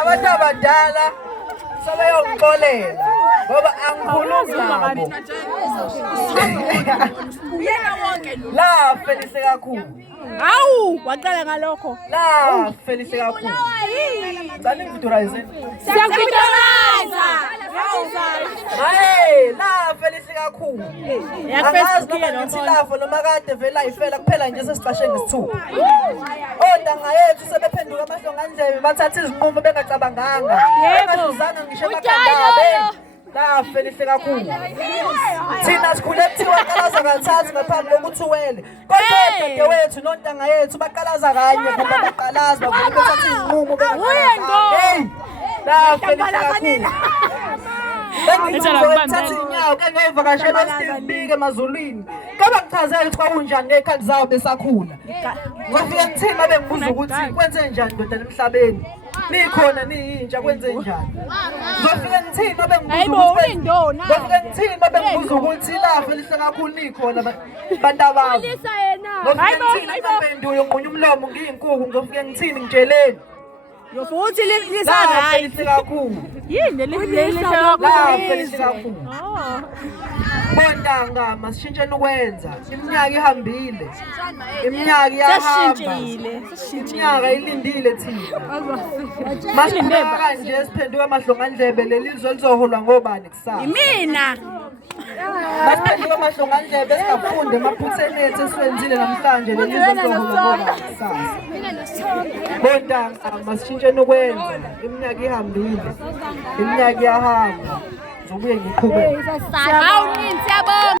abantu abadala sebeyongixolela ngoba angikhulumi nabo. La felise kakhulu. Hawu, waqala ngalokho. La felise kakhulu. Ngani ngidurayize? Siyakudurayiza. Hayi, la felise kakhulu. Angazi Facebook noma ngithi lafo noma kade vela ayifela kuphela nje sesicashe ngesithupha. Ontanga yethu sebephenduka amahlongandlebe bathatha izinqumo bengacabanganga. Bengadluzanga ngisho emakhanda. La felise kakhulu. Thina sikhule kuthiwa qalaza kathathu ngaphambi kokuthi uwele. Kodwa dadewethu nontanga yethu baqalaza kanye ngoba baqalaza bavele bethatha izinqumo bengacabanganga. Hey, la felise kakhulu. Bengizobathatha inyawo ke ngiyovakashela uSteve Biko emazulwini. Kaba ngichazela ukuthi kwakunjani ngekhathi zawo besakhula. Ngofika ngithini mabe ngibuza ukuthi kwenze njani ndoda emhlabeni. Nikhona niyintsha kwenze njani? Ngofika ngithini mabe ngibuza ukuthi ngofika ngithini mabe ngibuza ukuthi lafa lihle kakhulu nikhona bantu ababo. Ngofika ngithini mabenduyo nqunye umlomo ngiyinkuku ngofika ngithini ngitsheleni. Yofuthi lisana lihle kakhulu. Yini lihle kakhulu. Bontanga masishintsheni ukwenza. Iminyaka ihambile. Iminyaka iyahamba. Iminyaka ilindile thina. Masiqhubeka kanje siphenduka amahlongandlebe lelizwe lizoholwa ngobani kusasa. Mina. Masiphenduka amahlongandlebe singafunde emaphutheni ethu esiwenzile namhlanje lelizwe lizoholwa ngobani kusasa. Bontanga masishintsheni ukwenza. Iminyaka ihambile. Iminyaka iyahamba. Zobuye ngiqhubeke. Siyabonga.